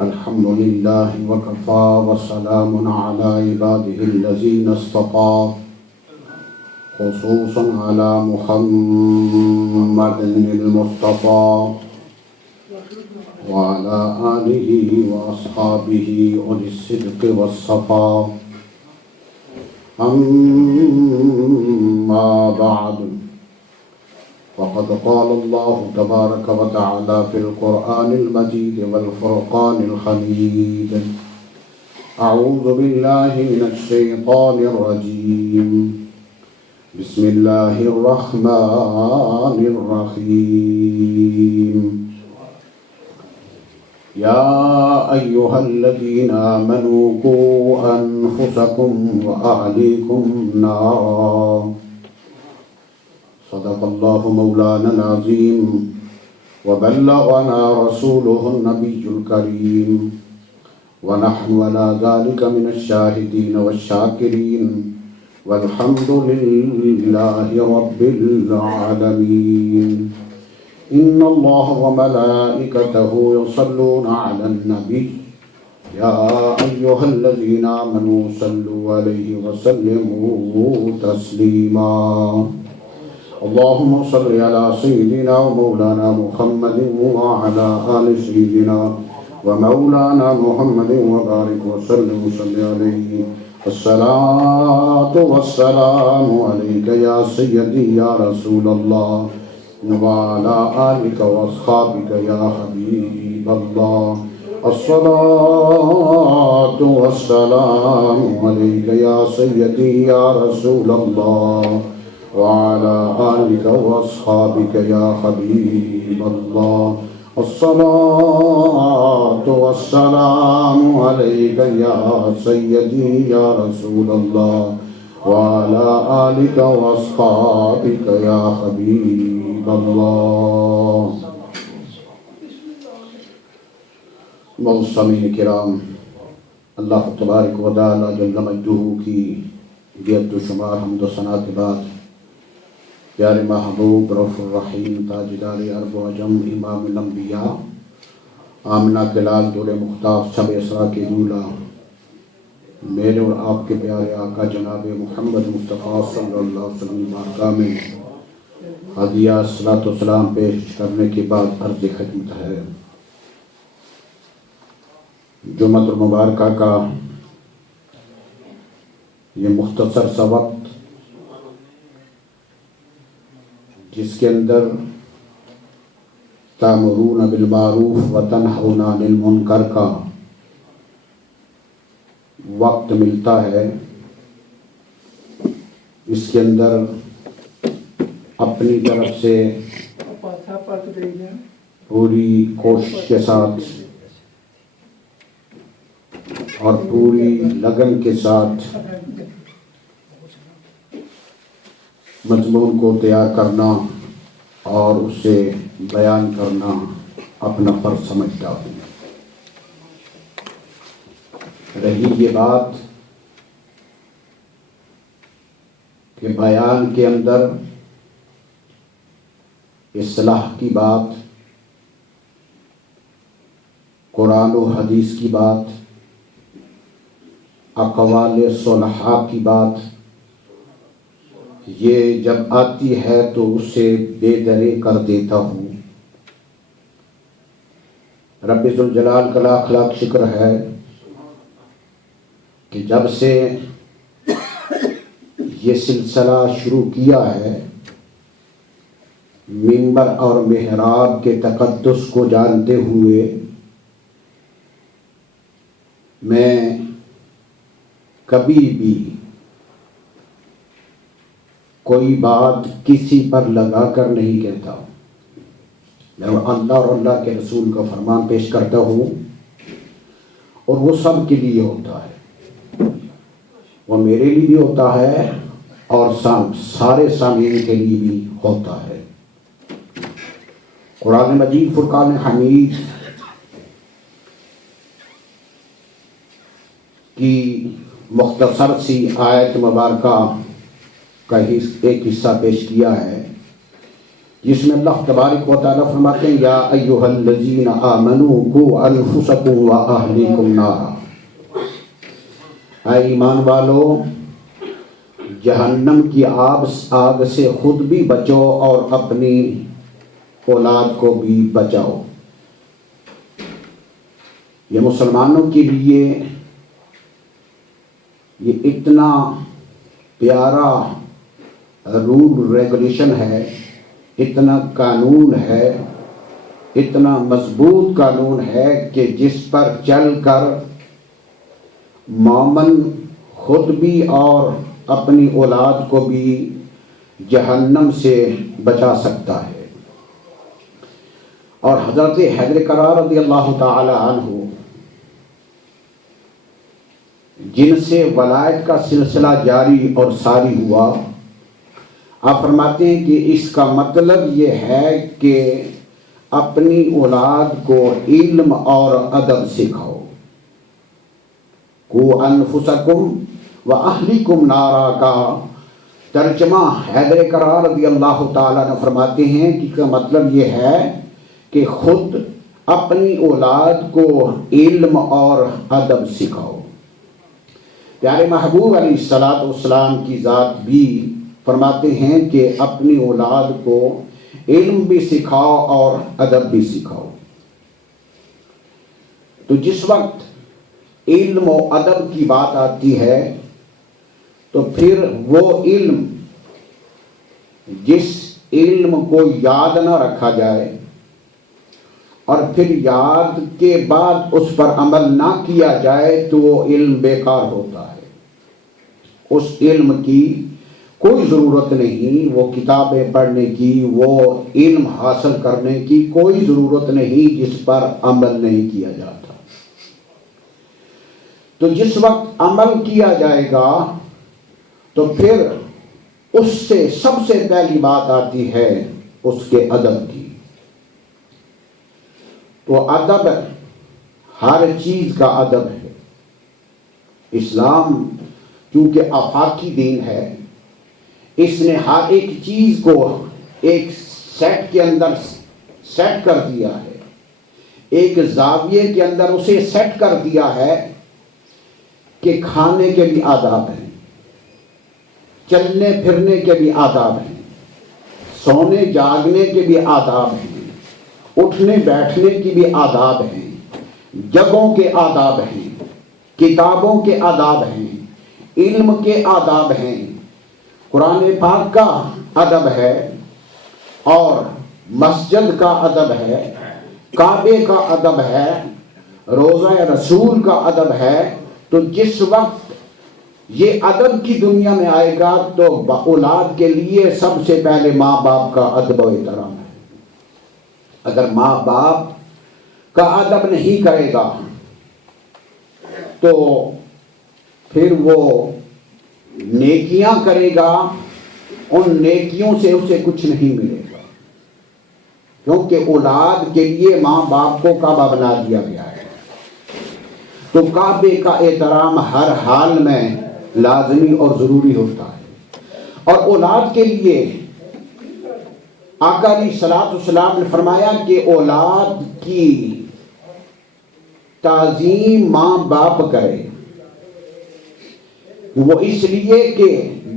الحمد لله وكفى وسلام على عباده الذين اصطفى خصوصا على محمد المصطفى وعلى آله وأصحابه أولي الصدق والصفا أما بعد وقد قال الله تبارك وتعالى في القرآن المجيد والفرقان الحميد أعوذ بالله من الشيطان الرجيم بسم الله الرحمن الرحيم يا أيها الذين آمنوا قوا أنفسكم وأهليكم نارا صدق الله مولانا العظيم وبلغنا رسوله النبي الكريم ونحن على ذلك من الشاهدين والشاكرين والحمد لله رب العالمين إن الله وملائكته يصلون على النبي يا أيها الذين آمنوا صلوا عليه وسلموا تسليما اللهم صل على سيدنا ومولانا محمد وعلى آل سيدنا ومولانا محمد وبارك وسلم عليه الصلاة والسلام عليك يا سيدي يا رسول الله وعلى آلك وأصحابك يا حبيب الله الصلاة والسلام عليك يا سيدي يا رسول الله وعلى آلك وأصحابك يا حبيب الله الصلاة والسلام عليك يا سيدي يا رسول الله وعلى آلك وأصحابك يا حبيب الله. مستمعین کرام، اللہ تبارک و تعالی جل مجدہ کی بے عد و شمار حمد و ثنا کے بعد پیارے محبوب رؤوف الرحیم تاجدار عرب و عجم امام الانبیاء آمنہ کے لال دور مختار شب اسراء کے جولا میرے اور آپ کے پیارے آقا جناب محمد مصطفیٰ صلی اللہ علیہ وسلم بارگاہ میں ہدیہ صلاۃ و سلام پیش کرنے کے بعد عرض خدمت ہے. جمعۃ المبارکہ کا یہ مختصر سا وقت جس کے اندر تأمرون بالمعروف وتنہون عن المنکر کا وقت ملتا ہے، اس کے اندر اپنی طرف سے پوری کوشش کے ساتھ اور پوری لگن کے ساتھ مضمون کو تیار کرنا اور اسے بیان کرنا اپنا فرض سمجھتا ہوں. رہی یہ بات کہ بیان کے اندر اصلاح کی بات، قرآن و حدیث کی بات، اقوال صلحاء کی بات، یہ جب آتی ہے تو اسے بے درے کر دیتا ہوں. رب ذوالجلال کا لاکھ لاکھ شکر ہے کہ جب سے یہ سلسلہ شروع کیا ہے، منبر اور محراب کے تقدس کو جانتے ہوئے میں کبھی بھی کوئی بات کسی پر لگا کر نہیں کہتا. میں اللہ اور اللہ کے رسول کا فرمان پیش کرتا ہوں اور وہ سب کے لیے ہوتا ہے. وہ میرے لیے بھی ہوتا ہے اور سارے سامعین کے لیے بھی ہوتا ہے۔ قرآن مجید فرقان حمید کی مختصر سی آیت مبارکہ کا ایک حصہ پیش کیا ہے، جس میں اللہ تبارک و تعالیٰ فرماتے ہیں یا ایھا الذین آمنوا قوا انفسکم واہلیکم نارا، اے ایمان والو جہنم کی آگ سے خود بھی بچو اور اپنی اولاد کو بھی بچاؤ۔ یہ مسلمانوں کے لیے یہ اتنا پیارا رول ریگولیشن ہے، اتنا قانون ہے، اتنا مضبوط قانون ہے کہ جس پر چل کر مومن خود بھی اور اپنی اولاد کو بھی جہنم سے بچا سکتا ہے۔ اور حضرت حیدر کرار رضی اللہ تعالی عنہ جن سے ولایت کا سلسلہ جاری اور ساری ہوا، آپ فرماتے ہیں کہ اس کا مطلب یہ ہے کہ اپنی اولاد کو علم اور ادب سکھاؤ۔ قوا انفسکم واہلیکم نارا کا ترجمہ حیدر کرار رضی اللہ تعالیٰ نے فرماتے ہیں کہ اس کا مطلب یہ ہے کہ خود اپنی اولاد کو علم اور ادب سکھاؤ۔ پیارے محبوب علیہ الصلوۃ والسلام کی ذات بھی فرماتے ہیں کہ اپنی اولاد کو علم بھی سکھاؤ اور ادب بھی سکھاؤ۔ تو جس وقت علم و ادب کی بات آتی ہے تو پھر وہ علم جس علم کو یاد نہ رکھا جائے اور پھر یاد کے بعد اس پر عمل نہ کیا جائے تو وہ علم بیکار ہوتا ہے۔ اس علم کی کوئی ضرورت نہیں، وہ کتابیں پڑھنے کی، وہ علم حاصل کرنے کی کوئی ضرورت نہیں جس پر عمل نہیں کیا جاتا۔ تو جس وقت عمل کیا جائے گا تو پھر اس سے سب سے پہلی بات آتی ہے اس کے ادب کی۔ تو ادب ہر چیز کا ادب ہے۔ اسلام کیونکہ آفاقی دین ہے، اس نے ہر ایک چیز کو ایک سیٹ کے اندر سیٹ کر دیا ہے، ایک زاویے کے اندر اسے سیٹ کر دیا ہے کہ کھانے کے بھی آداب ہیں، چلنے پھرنے کے بھی آداب ہیں، سونے جاگنے کے بھی آداب ہیں، اٹھنے بیٹھنے کی بھی آداب ہیں، جگہوں کے آداب ہیں، کتابوں کے آداب ہیں، علم کے آداب ہیں، قرآن پاک کا ادب ہے اور مسجد کا ادب ہے، کعبے کا ادب ہے، روضہ رسول کا ادب ہے۔ تو جس وقت یہ ادب کی دنیا میں آئے گا تو اولاد کے لیے سب سے پہلے ماں باپ کا ادب و احترام ہے۔ اگر ماں باپ کا ادب نہیں کرے گا تو پھر وہ نیکیاں کرے گا، ان نیکیوں سے اسے کچھ نہیں ملے گا، کیونکہ اولاد کے لیے ماں باپ کو کعبہ بنا دیا گیا ہے۔ تو کعبے کا احترام ہر حال میں لازمی اور ضروری ہوتا ہے۔ اور اولاد کے لیے آقا علیہ الصلوۃ والسلام نے فرمایا کہ اولاد کی تعظیم ماں باپ کرے، وہ اس لیے کہ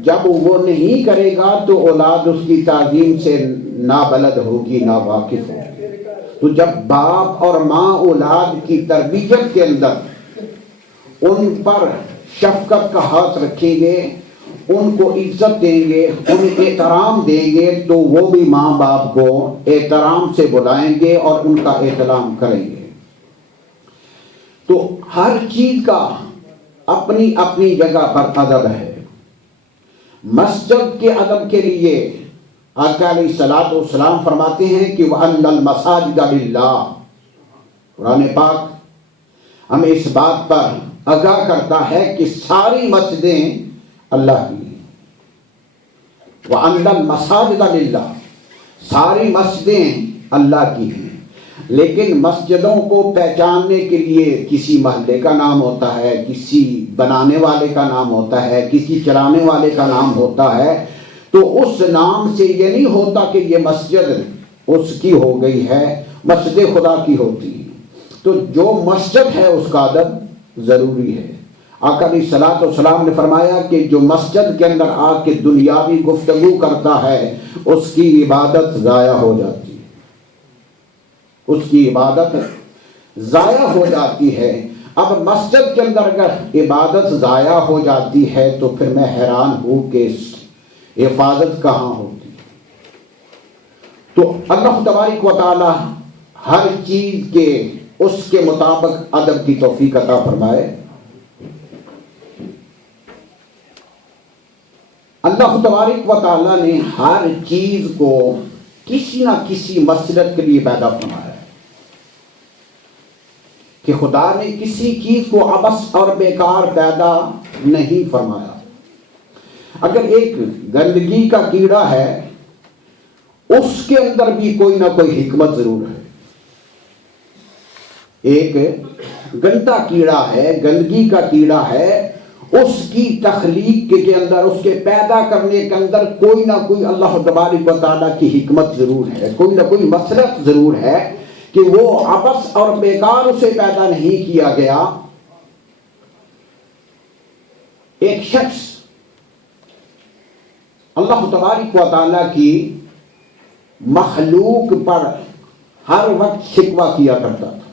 جب وہ نہیں کرے گا تو اولاد اس کی تعظیم سے نابلد ہوگی، ناواقف ہوگی۔ تو جب باپ اور ماں اولاد کی تربیت کے اندر ان پر شفقت کا ہاتھ رکھیں گے، ان کو عزت دیں گے، ان احترام دیں گے، تو وہ بھی ماں باپ کو احترام سے بلائیں گے اور ان کا احترام کریں گے۔ تو ہر چیز کا اپنی اپنی جگہ پر ادب ہے۔ مسجد کے ادب کے لیے آقا علیہ الصلوۃ والسلام فرماتے ہیں کہ وَأَنَّ الْمَسَاجِدَ لِلَّهِ، قرآن پاک ہمیں اس بات پر آگاہ کرتا ہے کہ ساری مسجدیں اللہ کی ہیں۔ وَأَنَّ الْمَسَاجِدَ لِلَّهِ، ساری مسجدیں اللہ کی ہیں، لیکن مسجدوں کو پہچاننے کے لیے کسی محلے کا نام ہوتا ہے، کسی بنانے والے کا نام ہوتا ہے، کسی چلانے والے کا نام ہوتا ہے، تو اس نام سے یہ نہیں ہوتا کہ یہ مسجد اس کی ہو گئی ہے، مسجد خدا کی ہوتی ہے۔ تو جو مسجد ہے اس کا ادب ضروری ہے۔ آقا علیہ الصلوۃ والسلام نے فرمایا کہ جو مسجد کے اندر آ کے دنیاوی گفتگو کرتا ہے اس کی عبادت ضائع ہو جاتی ہے، اس کی عبادت ضائع ہو جاتی ہے۔ اب مسجد کے اندر اگر عبادت ضائع ہو جاتی ہے تو پھر میں حیران ہوں کہ حفاظت کہاں ہوتی ہے۔ تو اللہ تبارک و تعالی ہر چیز کے اس کے مطابق ادب کی توفیق عطا فرمائے۔ اللہ تبارک و تعالی نے ہر چیز کو کسی نہ کسی مصلحت کے لیے پیدا فرمایا ہے، کہ خدا نے کسی چیز کو عبث اور بیکار پیدا نہیں فرمایا۔ اگر ایک گندگی کا کیڑا ہے اس کے اندر بھی کوئی نہ کوئی حکمت ضرور ہے۔ ایک گندا کیڑا ہے، گندگی کا کیڑا ہے، اس کی تخلیق کے اندر، اس کے پیدا کرنے کے اندر کوئی نہ کوئی اللہ تبارک و تعالیٰ کی حکمت ضرور ہے، کوئی نہ کوئی مصلحت ضرور ہے کہ وہ عبث اور بیکار اسے پیدا نہیں کیا گیا۔ ایک شخص اللہ تبارک و تعالیٰ کی مخلوق پر ہر وقت شکوہ کیا کرتا تھا،